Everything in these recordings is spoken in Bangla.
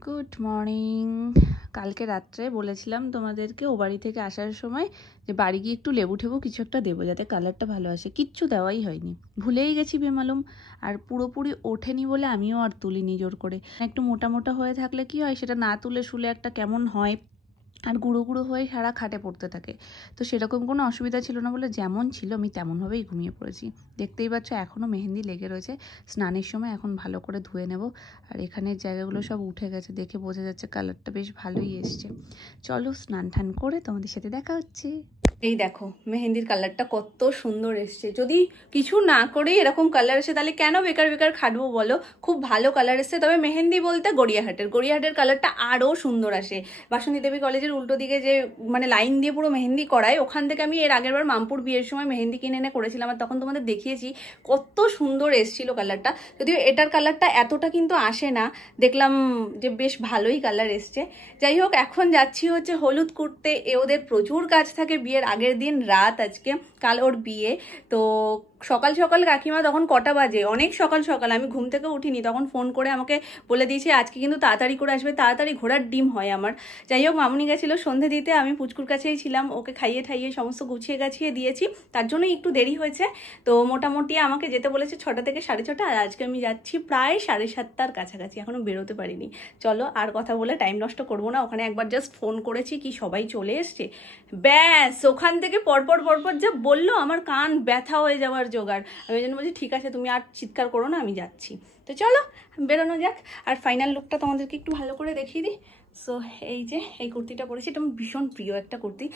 Good morning. কালকে রাত্রে বলেছিলাম তোমাদেরকে ও বাড়ি থেকে আসার সময় যে বাড়ি গিয়ে একটু লেবু ঠেবু কিছু একটা দেবো যাতে কালারটা ভালো আসে। কিচ্ছু দেওয়াই হয়নি, ভুলেই গেছি বেমালুম। আর পুরোপুরি ওঠেনি বলে আমিও আর তুলিনি জোর করে। একটু মোটা মোটা হয়ে থাকলে কি হয়, সেটা না তুলে শুলে একটা কেমন হয়, আর গুঁড়ো গুঁড়ো হয়ে সারা খাটে পড়তে থাকে। তো সেরকম কোনো অসুবিধা ছিল না বলে যেমন ছিল আমি তেমনভাবেই ঘুমিয়ে পড়েছি। দেখতেই পাচ্ছ এখনও মেহেন্দি লেগে রয়েছে। স্নানের সময় এখন ভালো করে ধুয়ে নেব। আর এখানের জায়গাগুলো সব উঠে গেছে, দেখে বোঝা যাচ্ছে কালারটা বেশ ভালোই এসছে। চলো স্নান টান করে তোমাদের সাথে দেখা হচ্ছে। এই দেখো মেহেন্দির কালারটা কত সুন্দর এসছে। যদি কিছু না করেই এরকম কালার এসে তাহলে কেন বেকার বেকার খাটবো বলো। খুব ভালো কালার এসছে। তবে মেহেন্দি বলতে গড়িয়াহাটের কালারটা আরও সুন্দর আসে। বাসন্তী দেবী কলেজের উল্টো দিকে যে মানে লাইন দিয়ে পুরো মেহেন্দি করায়, ওখান থেকে আমি এর আগের বার মামপুর বিয়ের সময় মেহেন্দি কিনে এনে করেছিলাম, আর তখন তোমাদের দেখিয়েছি কত সুন্দর এসছিল কালারটা। যদিও এটার কালারটা এতটা কিন্তু আসে না, দেখলাম যে বেশ ভালোই কালার এসছে। যাই হোক, এখন যাচ্ছি হচ্ছে হলুদ করতে। ওদের প্রচুর কাজ থাকে বিয়ের আগের দিন রাত, আজকে কাল ওর বিয়ে। তো সকাল সকাল কাকিমা তখন কটা বাজে, অনেক সকাল সকাল, আমি ঘুম থেকে উঠিনি, তখন ফোন করে আমাকে বলে দিয়েছে আজকে কিন্তু তাড়াতাড়ি করে আসবে, তাড়াতাড়ি ঘোড়ার ডিম হয় আমার। যাই হোক, মামুনি গেছিলো সন্ধে দিতে, আমি পুচকুর কাছেই ছিলাম, ওকে খাইয়ে ঠাইয়ে সমস্ত গুছিয়ে গাছিয়ে দিয়েছি, তার জন্যই একটু দেরি হয়েছে। তো মোটামুটি আমাকে যেতে বলেছে 6টা থেকে 6:30, আর আজকে আমি যাচ্ছি প্রায় 7:30টার কাছাকাছি, এখনো বেরোতে পারিনি। চলো আর কথা বলে টাইম নষ্ট করবো না। ওখানে একবার জাস্ট ফোন করেছি কি সবাই চলে এসছে, ব্যাস ওখান থেকে পরপর যা বললো আমার কান ব্যথা হয়ে যাওয়ার জোগাড়। আমি ওই জন্য বলছি ঠিক আছে তুমি আর চিৎকার করো না, আমি যাচ্ছি। তো চলো বেরোনো যাক। আর ফাইনাল লুকটা তোমাদেরকে একটু ভালো করে দেখিয়ে দিই। সো এই যে এই কুর্তিটা পরেছি, এটা আমার ভীষণ প্রিয় একটা কুর্তি।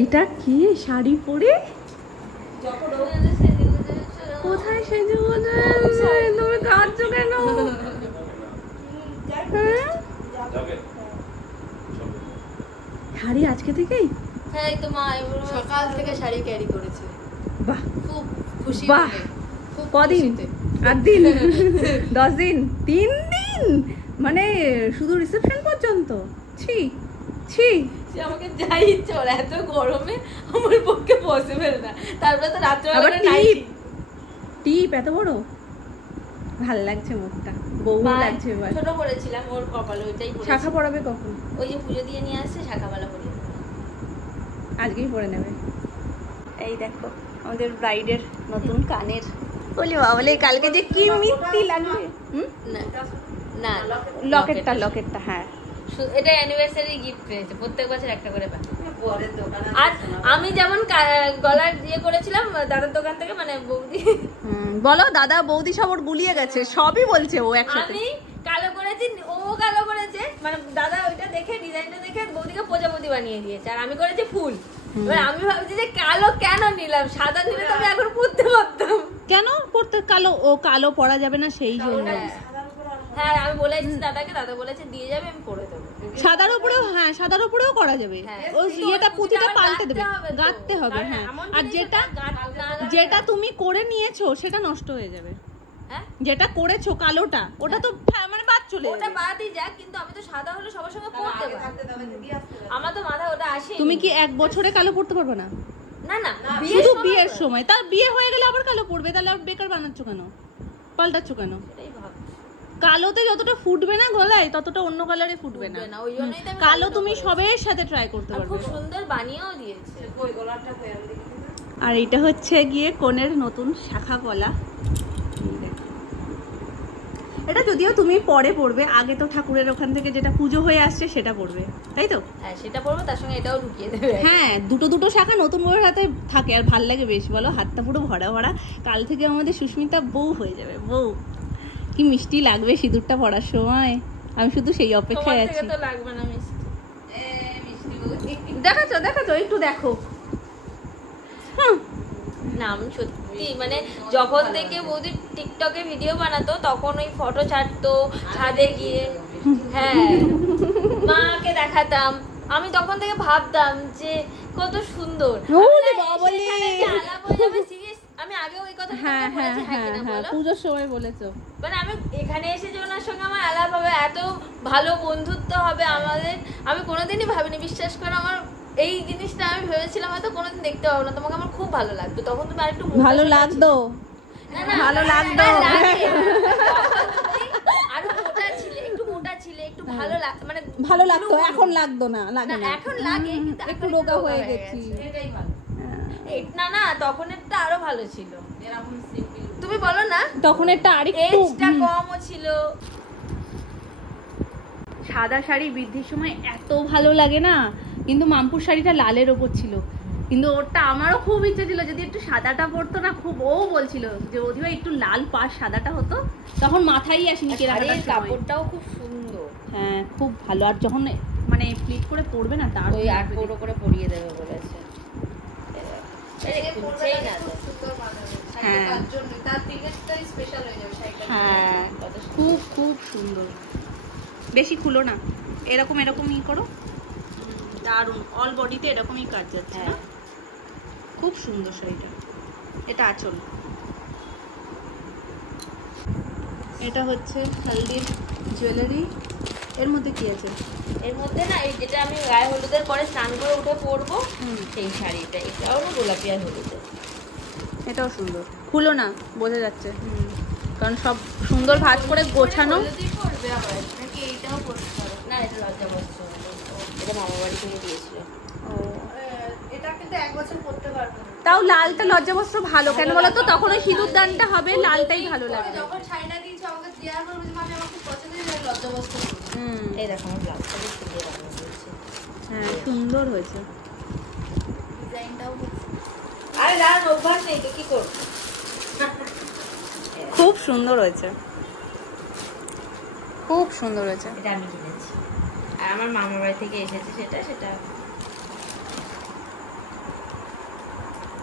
এটা কি শাড়ি পরে কোথায় সেজে তুমি কাঁদছো কেন? শাড়ি আজকে থেকেই? হ্যাঁ, তো মা সকাল থেকে শাড়ি ক্যারি করেছে। বাহ, খুব খুশি। বাহ, কদিন? 8 দিন 10 দিন 3 দিন, মানে শুধু রিসেপশন পর্যন্ত? ছি ছি, আমাকে যাই ইচ্ছে ওর, এত গরমে আমার পক্ষে পসিবল না। তারপরে তো রাত্রে টিপ এত বড়, ভাল লাগছে মুখটা, বউ লাগছে। এবার ছোট করেছিলাম ওর কপালে, ওইটাই শাখা পরাবে কখন? ওই যে পুজো দিয়ে নিয়ে আসছে শাখাবালা পরিয়ে আজকেই পরে নেবে। এই দেখো আমাদের ব্রাইডের নতুন কানের। বলি বাবলে কালকে যে কি মিষ্টি লাগবে। না লকেটটা হ্যাঁ, এটা অ্যানিভার্সারি গিফট পেয়েছে, প্রত্যেক বছর একটা করে পায়। আর আমি যেমন গলার দিয়ে করেছিলাম দাদার দোকান থেকে, মানে বৌদি বলো দাদা বৌদি সব ওর গুলিয়ে গেছে, সবই বলছে ও একসাথে। আমি কালো করেছি, ও কালো করেছে, মানে দাদা ওইটা দেখে ডিজাইনটা দেখে বৌদিকে প্রজাপতি বানিয়ে দিয়েছে, আর আমি করেছি ফুল। এবার আমি ভাবছি যে কালো কেন নিলাম, সাদা নিলে তো আমি এখন পরতে পারতাম। কেন পরতে? কালো পরা যাবে না সেই জন্য। হ্যাঁ আমি বলেছি দাদাকে, দাদা বলেছে দিয়ে যাবে, আমি পরে দেবো। সাদার উপরেও করা যাবে। ওই ইয়েটা পুঁতিটা পাল্টে দেবে, গাঁথতে হবে। হ্যাঁ, আর যেটা তুমি করে নিয়েছো সেটা নষ্ট হয়ে যাবে। যেটা করেছো কালোটা, ওটা তো মানে বাদ চলে যাবে। ওটা বাদই যাক, কিন্তু আমি তো সাদা হলে সবার সঙ্গে পরতে পারবো। আমার তো মাথা ওটা আসে। তুমি কি 1 বছরে কালো পরতে পারবে না? না, শুধু বিয়ের সময়। তার বিয়ে হয়ে গেলে আবার কালো পরবে, তাহলে আর বেকার বানাচ্ছ কেন, পাল্টাচ্ছ কেন? কালোতে যতটা ফুটবে না গলায়, ততটা অন্য কালারে ফুটবে না। কালো তুমি সবের সাথে ট্রাই করতে পারবে। খুব সুন্দর বানিয়েও দিয়েছে। আর এটা হচ্ছে গিয়ে কোণের নতুন শাখা পলা। এটা যদিও তুমি পরে পড়বে, আগে তো ঠাকুরের ওখান থেকে যেটা পুজো হয়ে আসছে সেটা পড়বে, তাই তো? হ্যাঁ সেটা পড়বো, তার সঙ্গে এটাও ঢুকিয়ে দেবে। হ্যাঁ, দুটো শাখা নতুন বউয়ের হাতে থাকে, আর ভাল লাগে বেশ, বলো? হাতটা পুরো ভরা। কাল থেকে আমাদের সুস্মিতা বউ হয়ে যাবে। বউ কি মিষ্টি লাগবে সিঁদুরটা পরার সময়, আমি শুধু সেই অপেক্ষায় আছি। তো লাগবে না মিষ্টি? দেখাচ্ছ একটু দেখো। না আমি সত্যি মানে যখন থেকে বৌদি টিকটকে ভিডিও বানাতো, তখন ওই ফটো ছাড়তো ছাদে গিয়ে, হ্যাঁ মাকে দেখাতাম, আমি তখন থেকে ভাবতাম যে কত সুন্দর আমি আগে ওই কথা পুজোর সময় বলেছো, মানে আমি এখানে এসে যে ওনার সঙ্গে আমার আলাপ হবে, এত ভালো বন্ধুত্ব হবে আমাদের, আমি কোনোদিনই ভাবিনি। বিশ্বাস করে আমার এই জিনিসটা আমি ভেবেছিলাম হয়তো কোনোদিন দেখতে পাবো না, তোমাকে আমার খুব ভালো লাগতো, তখন তুমি আরেকটু ভালো লাগতো, ভালো লাগতো, আরো মোটা ছিলে, একটু মোটা ছিলে, একটু ভালো মানে ভালো লাগতো, এখন লাগতো না, লাগে না এখন লাগে, কিন্তু একটু রোগা হয়ে গেছি, এটাই ভালো। না তখন একটা আরো ভালো ছিল, এরকম সিম্পল, তুমি বলো না তখন একটা আরেকটু এজটা কমও ছিল। সাদা শাড়ি বৃদ্ধির সময় এত ভালো লাগে না, কিন্তু মামপুর শাড়িটা লালের ওপর ছিল, কিন্তু ওটা আমারও খুব ইচ্ছে ছিল যদি একটু সাদাটা পড়তো না, খুব ও বলছিল যে ওদি ভাই একটু লাল পাশ সাদাটা হতো, তখন মাথায় আসেনি কেনাকাটার কাপড়টাও খুব সুন্দর, হ্যাঁ খুব ভালো, আর যখন মানে ফ্লিট করে পরবে না তার ওই 8 পৌরো করে পরিয়ে দেবে বলেছে, হ্যাঁ খুব খুব সুন্দর, বেশি খুলো না, এরকমই করো, দারুণ, অল বডিতে এরকমই কাজ যাচ্ছে না, খুব সুন্দর শাড়িটা। এটা আঁচল, এটা হচ্ছে হলদির জুয়েলারি, এর মধ্যে কি আছে? এর মধ্যে না এই যেটা আমি গায়ে হলুদের পরে স্নান করে উঠে পরবো সেই শাড়িটা, এটাও না গোলাপি আর হলুদের, এটাও সুন্দর, খুলো না বোঝা যাচ্ছে, কারণ সব সুন্দর ভাঁজ করে গোছানো। এইটাও পরতে পারো না, এটা লজ্জা বস্ত্র, এটা মামা বাড়ি থেকে দিয়েছিল, এটা কিন্তু 1 বছর পরতে পারবো। তাও লালটা লজ্জা বস্ত্র ভালো, কেন বলো তো, তখন ওই সিঁদুর দানটা হবে, লালটাই ভালো লাগে। যখন শাড়িটা দিয়েছে আমাকে দেওয়ার পর বলছি মামি আমার খুব পছন্দের লজ্জা বস্ত্র, এই দেখো আমার ব্লাউজটা খুব সুন্দর বানানো হয়েছে, হ্যাঁ সুন্দর হয়েছে, ডিজাইনটাও আরে লাল অভ্যাস নেই তো কি করব, খুব সুন্দর হয়েছে, খুব সুন্দর হয়েছে। এটা আমি কিনেছি আর আমার মামার বাড়ি থেকে এসেছে, সেটা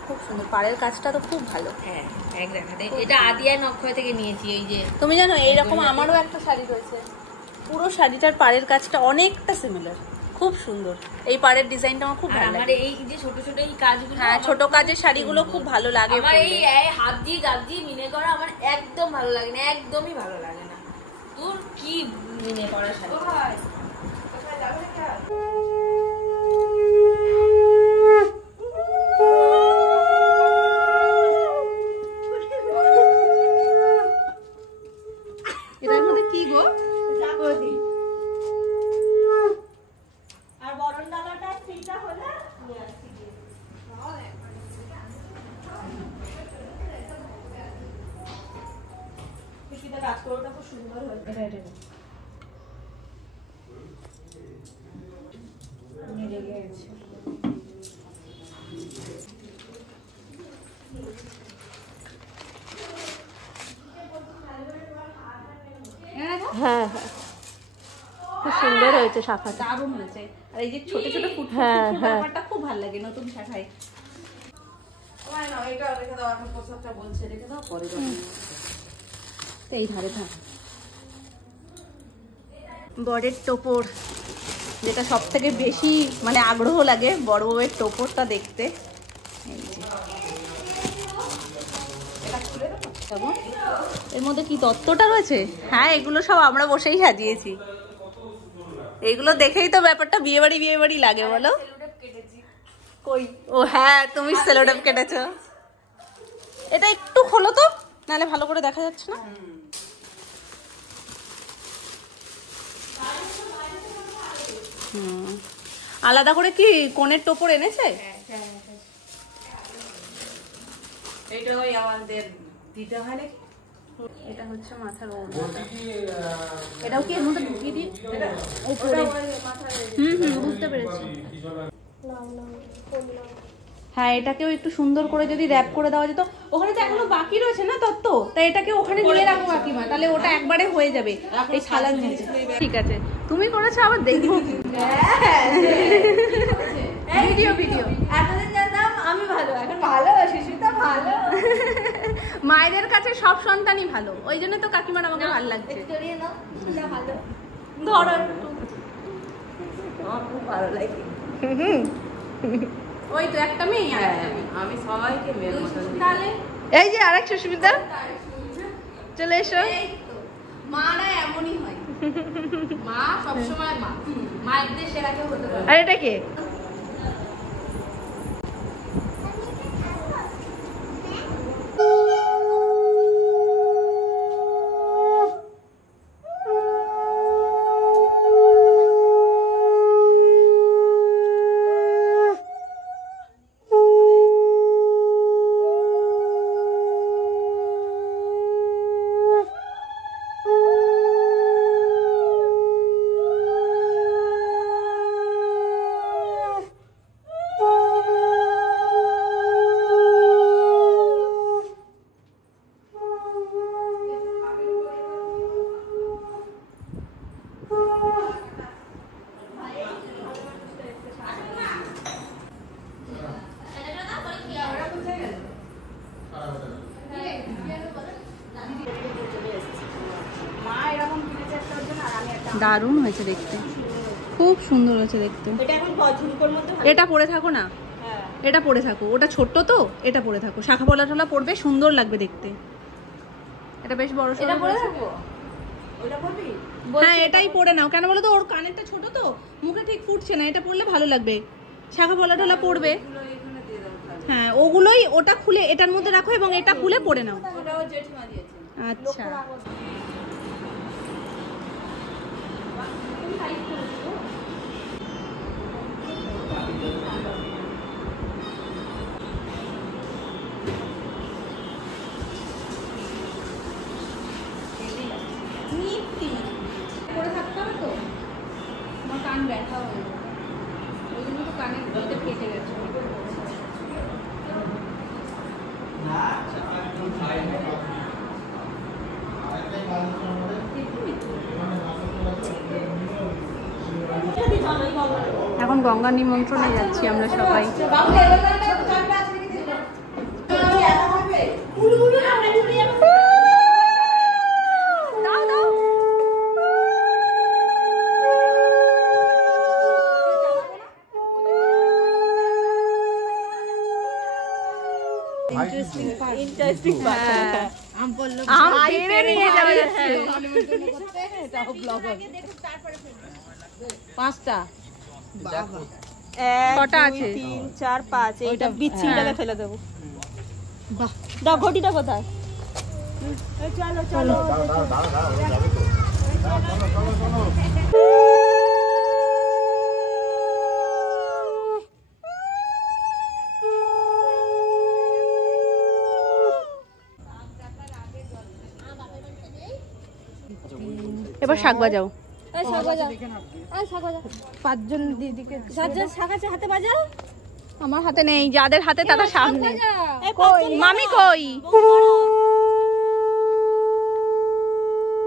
খুব সুন্দর, পাড়ের কাজটা তো খুব ভালো। হ্যাঁ একদম, এটা আদিয়া নক্ষয় থেকে নিয়েছি। ওই যে তুমি জানো এইরকম আমারও একটা শাড়ি রয়েছে, পুরো শাড়িটার পাড়ের কাজটা অনেকটা সিমিলার, খুব সুন্দর, এই পাড়ের ডিজাইনটা আমার খুব ভালো লাগে। আমার এই যে ছোট ছোট এই কাজগুলো, হ্যাঁ ছোট কাজের শাড়িগুলো খুব ভালো লাগে। আমার এই হাত দিয়ে গাছ দিয়ে মিনে করা আমার একদম ভালো লাগে না, একদমই ভালো লাগে না। তোর কি মিনে করা শাড়ি, এটার মধ্যে কি গো? আর বরণ ডালাটা সেইটা হলে নিয়ে আসছি। কাজ করে ওটা খুব সুন্দর হয়েছে। হ্যাঁ হ্যাঁ খুব সুন্দর হয়েছে, শাখা দারুণ হয়েছে, আর এই যে ছোট ছোট ফুট ব্যাপারটা খুব ভালো লাগে নতুন শাখায়। এই ধারে থাক বরের টোপর, যেটা সব থেকে বেশি মানে আগ্রহ লাগে বড় বউয়ের টোপরটা দেখতে। এই যে এর মধ্যে কি তত্ত্বটা রয়েছে? হ্যাঁ এগুলো সব আমরা বসেই সাজিয়েছি, এগুলো দেখেই তো ব্যাপারটা বিয়ে বাড়ি লাগে বলো। কই ও হ্যাঁ তুমি সেলোটেপ কেটেছো, এটা একটু খোলো তো নাহলে ভালো করে দেখা যাচ্ছে না। আলাদা করে কি কোণের টোপর এনেছে? এইটাই আমাদের দিতে হয় নাকি? এটা হচ্ছে মাথার ওড়না, এটাও কি এর মধ্যে ঢুকিয়ে দিই উপরে? বুঝতে পেরেছি। হ্যাঁ এটাকেও একটু সুন্দর করে যদি র্যাপ করে দেওয়া যেত, ওখানে তো এখনো বাকি রয়েছে না তত্ত্ব, তাই এটাকে ওখানে নিয়ে রাখো কাকিমা, তাহলে ওটা একবারে হয়ে যাবে। এই ছালার জিনিস ঠিক আছে, তুমি করেছো আবার দেখবো। ভিডিও এতদিন জানতাম আমি ভালো, এখন ভালো শিশুটা ভালো। মায়েদের কাছে সব সন্তানই ভালো, ওই জন্য তো কাকিমার আমাকে ভালো লাগছে। ভালো ধরো আমার খুব ভালো লাগে। ওই তো একটা মেয়ে, আমি সবাইকে মেয়ের মতো তাহলে এই যে আরেক সুস্মিতা চলে এসো। মারা এমনই হয়, মা সবসময় মা, মায়েদের সেরা কেউ হতে পারে। আর এটা কে? দারুণ হয়েছে দেখতে, খুব সুন্দর হয়েছে দেখতে। এটা পরে থাকো না, এটা পরে থাকো, ওটা ছোট্ট তো, এটা পরে থাকো, শাখা পলা টলা পরবে, সুন্দর লাগবে দেখতে। এটা বেশ বড় সড়ো। এটা পরে থাকবো? হ্যাঁ এটাই পরে নাও, কেন বলো তো, ওর কানেরটা ছোট তো, মুখে ঠিক ফুটছে না, এটা পরলে ভালো লাগবে। শাখা পলা টলা পরবে, হ্যাঁ ওগুলোই, ওটা খুলে এটার মধ্যে রাখো এবং এটা খুলে পরে নাও। আচ্ছা পরে থাকতে হবে তো, আমার কান ব্যথা হয়ে যায়, ওই জন্য তো কানের এটা কেটে গেছে। এখন গঙ্গা নিমন্ত্রণে যাচ্ছি আমরা সবাই। পাঁচটা কটা আছে? 3 4 5 এইটা বিচ্ছিটাকে ফেলে দেবো। বাহ, দাও ঘটিটা কোথায়? চলো চলো এবার শাক বাজাও। পাঁচজন দিদিকে শাক আছে হাতে বাজাও। আমার হাতে নেই, যাদের হাতে তারা সামনে। মামি কই?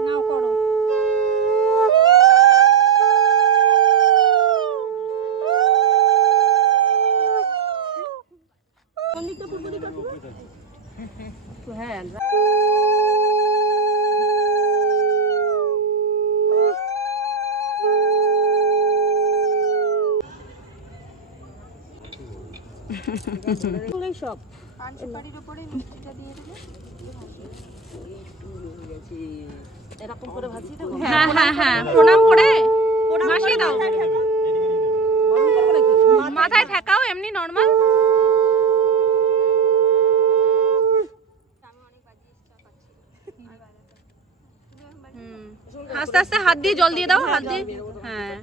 নাও করো। কোন দিকটা পূর্ব দিকটা? হ্যাঁ সব সুপারির উপরে মিষ্টিটা দিয়ে দেবে, এরকম করে ভাজি দেবো। হ্যাঁ হ্যাঁ হ্যাঁ, প্রণাম করে মাসি দাও, মাথায় ঠেকাও এমনি নরমাল। আস্তে আস্তে হাত দিয়ে জল দিয়ে দাও, হাত দিয়ে। হ্যাঁ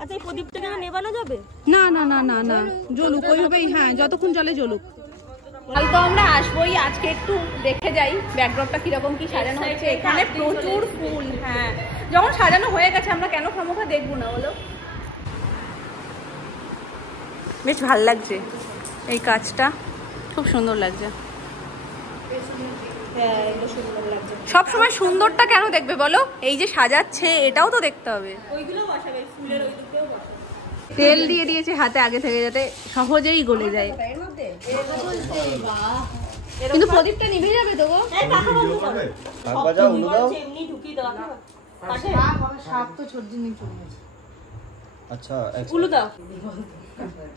আচ্ছা এই প্রদীপটা নেবানো যাবে? না না না না না, জ্বলুক ওইভাবেই, হ্যাঁ যতক্ষণ জলে জ্বলুক। কাল তো আমরা আসবোই, আজকে একটু দেখে যাই ব্যাকড্রপটা কিরকম কি সাজানো হয়েছে। এখানে প্রচুর ফুল, হ্যাঁ যখন সাজানো হয়ে গেছে আমরা কেন খামোখা দেখবো না বলো। বেশ ভাল লাগছে এই কাজটা, খুব সুন্দর লাগছে। সব সময় সুন্দরটা কেন দেখবে বলো, এই যে সাজাচ্ছে এটাও তো দেখতে হবে। তেল দিয়ে দিয়েছে হাতে আগে থেকে যাতে সহজেই গলে যায়, কিন্তু প্রদীপটা নিভে যাবে তো গো।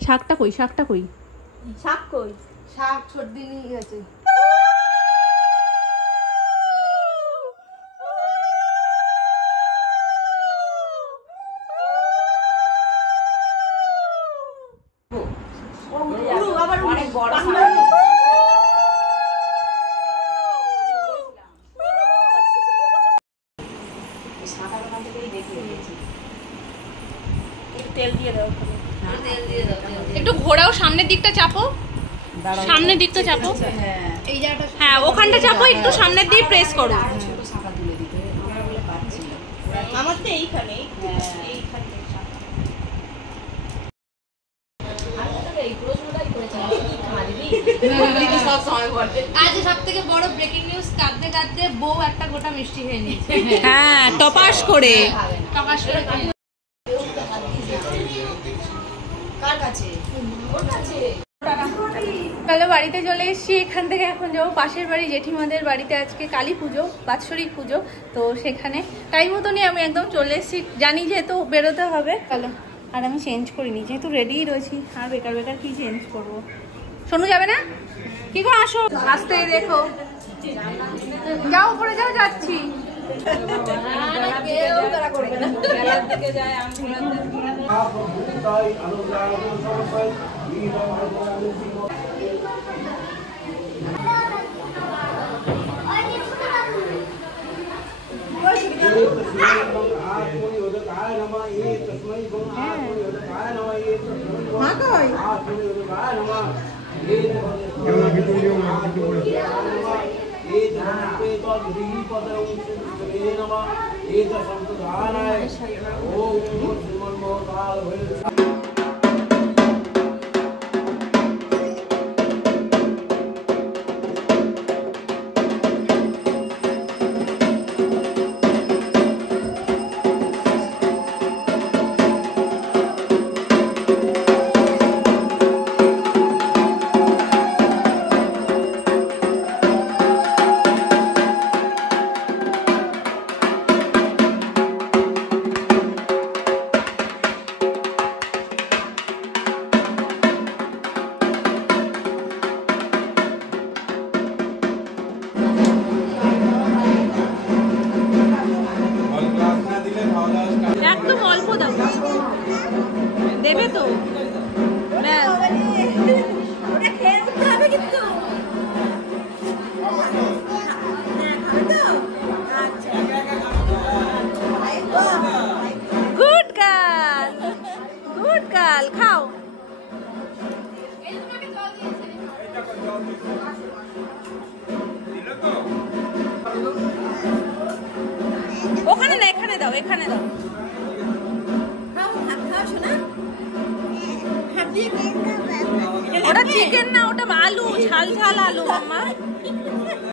শাকটা কই, শাকটা কই, শাক কই? শাক ছোট দিন গেছে। একটু ঘোরাও, সামনের দিকটা চাপো, সামনের দিকটা চাপো, হ্যাঁ ওখানটা চাপো, একটু সামনের দিয়ে প্রেস করো। আমার তো এইখানে আজ সব থেকে বড় ব্রেকিং নিউজ, কাঁদতে কাঁদতে বউ একটা গোটা মিষ্টি খেয়ে নিয়েছে। হ্যাঁ টপাস করে, টপাস করে কার কাছে? ওর কাছে। চলো বাড়িতে চলে এসেছি। এখান থেকে এখন যাবো পাশের বাড়ি জেঠিমাদের বাড়িতে। আজকে কালী পুজো, বাৎসরিক পুজো, তো সেখানে টাইম মতো নিয়ে আমি একদম চলে এসেছি। জানি যেহেতু বেরোতে হবে, চলো। আর আমি চেঞ্জ করিনি, যেহেতু রেডিই রয়েছি, আর বেকার বেকার কি চেঞ্জ করবো। শোনো যাবে না? কি গো আসো, আসতে দেখো, যাও উপরে যাও, যাচ্ছি। একদম অল্প দাও, দেবে তো? গুড গার্ল, গুড গার্ল, খাও। ওখানে না, এখানে দাও, এখানে দাও। ওটা চিকেন না, ওটা আলু, ঝাল ঝাল আলু মাম্মা।